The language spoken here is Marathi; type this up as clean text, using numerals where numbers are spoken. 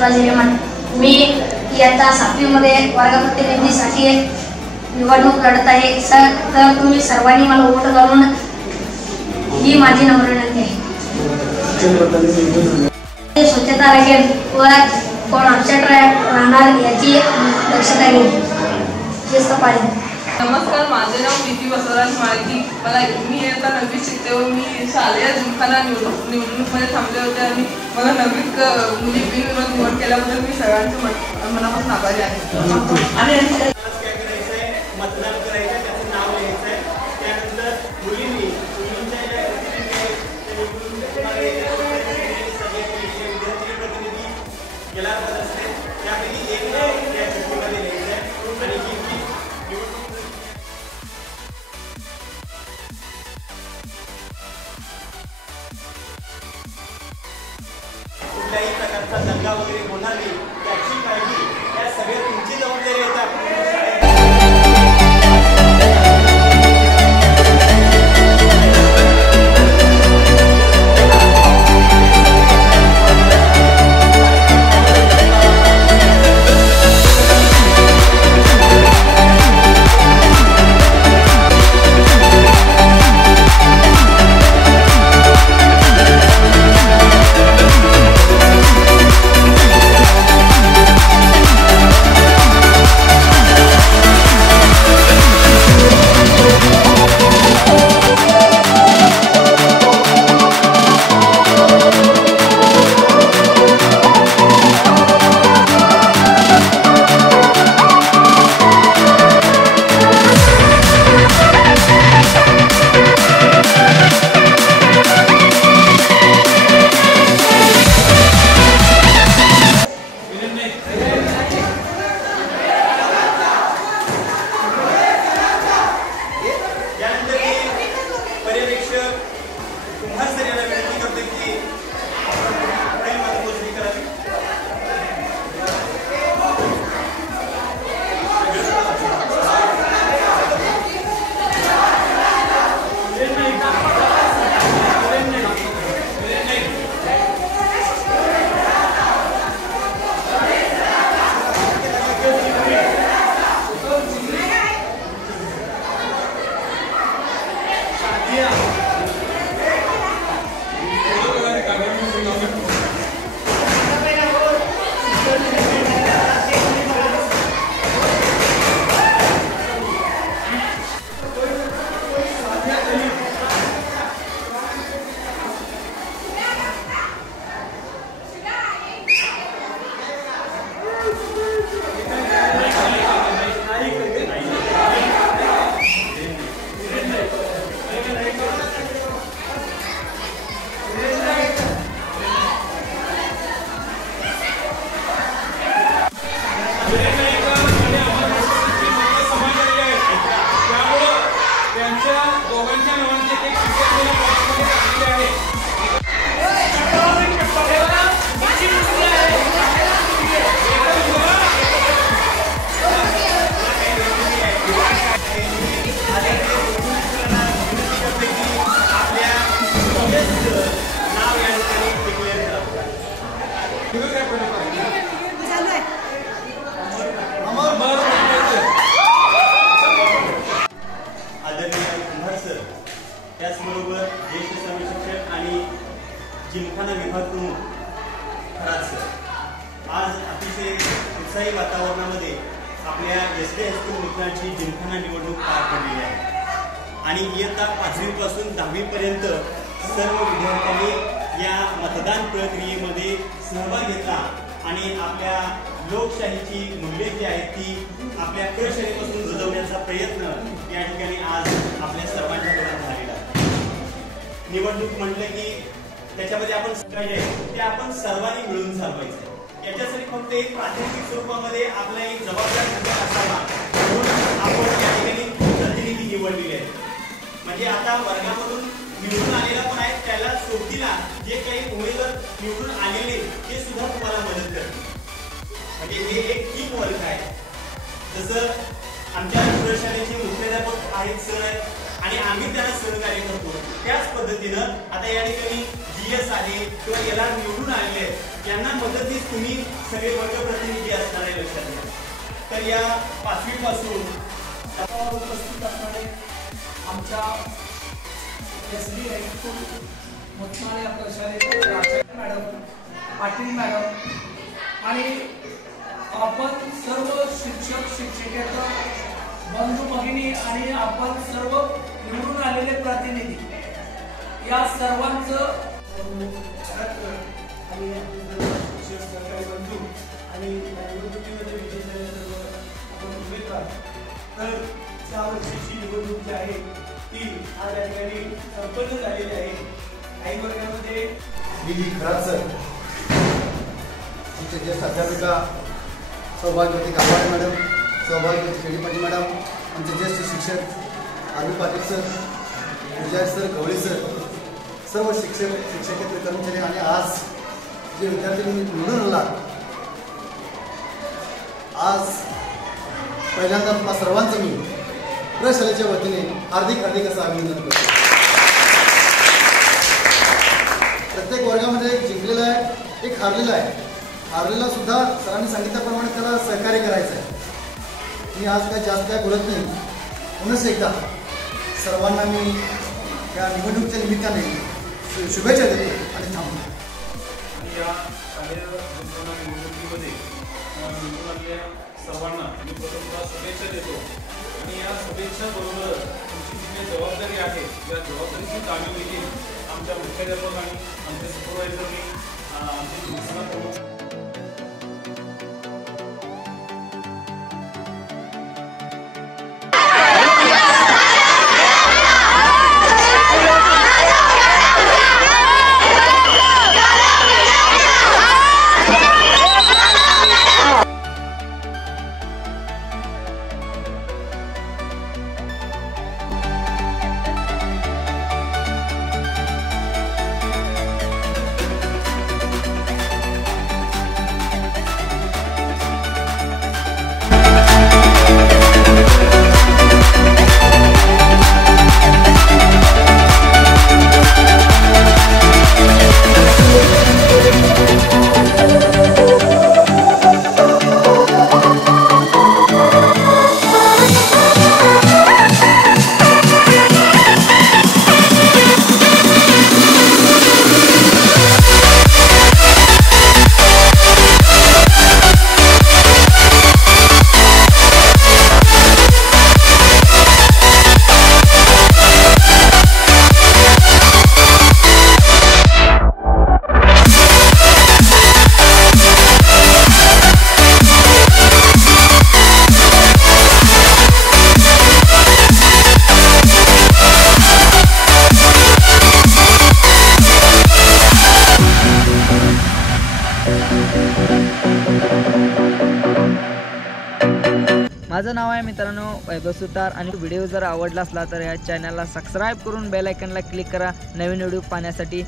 सुराज हिरेमठ। मी इयत्ता 7वी मध्ये वर्गप्रतिनिधीसाठी निवडणूक लढत आहे। तर तुम्ही सर्वांनी मला वोट करून ही माझी नम्र विनंती आहे। स्वच्छता राखेल व कोण अपसेट राहणार याची दक्षता घेईल। शिस्त पाळेल। नमस्कार, माझे नाव प्रीती बसवराज माळकी। मी इयत्ता 9वीत शिकते व मी शालेय जिमखाना निवडणूकमध्ये थांबले होते आणि मला 9वीत मुली बिनविरोध निवड केल्याबद्दल मी सर्वांचे मनापासून आभारी आहे। मतदान करायचं, त्याचं नाव लिहायचं, त्यानंतर मुलींच्या विद्यार्थी प्रतिनिधी केला जात असते, त्यापैकी एक नाव त्या चिठ्ठीमध्ये लिहायचं आहे आणि कुठल्याही प्रकारचा दंगा वगैरे होणार नाही याची काळजी या सगळ्या तुमची जबाबदारी आहे। त्याचबरोबर ज्येष्ठ समाजशिक्षक आणि जिमखाना विभाग प्रमुख खरात सर, आज अतिशय उत्साही वातावरणामध्ये आपल्या SD हायस्कूल मित्रांची जिमखाना निवडणूक पार पडलेली आहे आणि इयत्ता 5वी पासून 10वी पर्यंत सर्व विद्यार्थ्यांनी या मतदान प्रक्रियेमध्ये सहभाग घेतला आणि आपल्या लोकशाहीची मूल्ये जी आहेत ती आपल्या कळशाळेपासून रुजवण्याचा प्रयत्न या ठिकाणी आज आपल्या सर्वांच्या हातात झालेला आहे। निवडणूक म्हटलं की त्याच्यामध्ये आपण ते आपण सर्वांनी मिळून चालवायचं। याच्यासाठी फक्त एक प्रातिनिधिक स्वरूपामध्ये आपला एक जबाबदार घटक असावा म्हणून आपण या ठिकाणी प्रतिनिधी निवडलेले आहेत। म्हणजे आता वर्गामधून निवडून आलेला पण आहे, त्याला सोबतीला जे काही उमेदवार निवडून आलेले ते सुद्धा तुम्हाला मदत करतील। म्हणजे हे एक टीम वर्क आहे। जसं आमच्या प्रशालेचे मुख्याध्यापक आहेत सर आणि आम्ही त्यांना सहकार्य करतो, त्याच पद्धतीनं आता या ठिकाणी DS आहे किंवा याला निवडून आलेले आहेत यांना मदतीस तुम्ही सगळे वर्गप्रतिनिधी असणार आहे लक्षात घ्या. तर या 5वी पासून उपस्थित असणारे आमच्या SD हायस्कूल मोठमाळे आपल्या शाळेचे आचार्य मॅडम, पाटील मॅडम आणि आपण सर्व शिक्षक शिक्षकेतर बंधू भगिनी आणि आपण सर्व निवडून आलेले प्रतिनिधी या सर्वांचं आणि शिक्षक सरकारी बंधू आणि निवडणुकीमध्ये विजयी झालेले सर्व आपण उमेदवार. तर यावर्षीची निवडणूक जी आहे ती आज या ठिकाणी संपन्न झालेली आहे. काही वर्गामध्ये खरात सर, आमचे ज्येष्ठ अध्यापिका सौभाग्यवती गावाडे मॅडम, सौभाग्यवती खेडी पाटील मॅडम, आमचे ज्येष्ठ शिक्षक आरवी पाटील सर, विजय सर, गवळी सर, सर्व शिक्षकेतर कर्मचारी आणि आज जे विद्यार्थ्यांनी निवडून आला, आज पहिल्यांदा तुम्हा सर्वांचं मी प्रशालेच्या वतीने हार्दिक असं अभिनंदन करतो. प्रत्येक वर्गामध्ये एक जिंकलेला आहे, एक हारलेला आहे. हारलेला सुद्धा सरांनी सांगितल्याप्रमाणे त्याला सहकार्य करायचं आहे. मी आज जास्त काय बोलत नाही. पुन्हा एकदा सर्वांना मी या निवडणुकीच्या निमित्ताने शुभेच्छा देतो आणि थांबतो. आणि या शालेय निवडणुकीमध्ये निवडून आलेल्या सर्वांना मी प्रथमतः शुभेच्छा देतो. आणि या शुभेच्छाबरोबर तुमची जी काही जबाबदारी आहे या जबाबदारीची जाणीव देखील आमच्या मुख्याध्यापक आणि आमच्या सुपरवायझरनी आमची जिल्हा प्रमुख माझं नाव आहे मित्रांनो वैभव सुतार आणि व्हिडिओ जर आवडला असला तर या चॅनलला सबस्क्राईब करून बेल आयकॉनला क्लिक करा नवीन व्हिडिओ पाहण्यासाठी.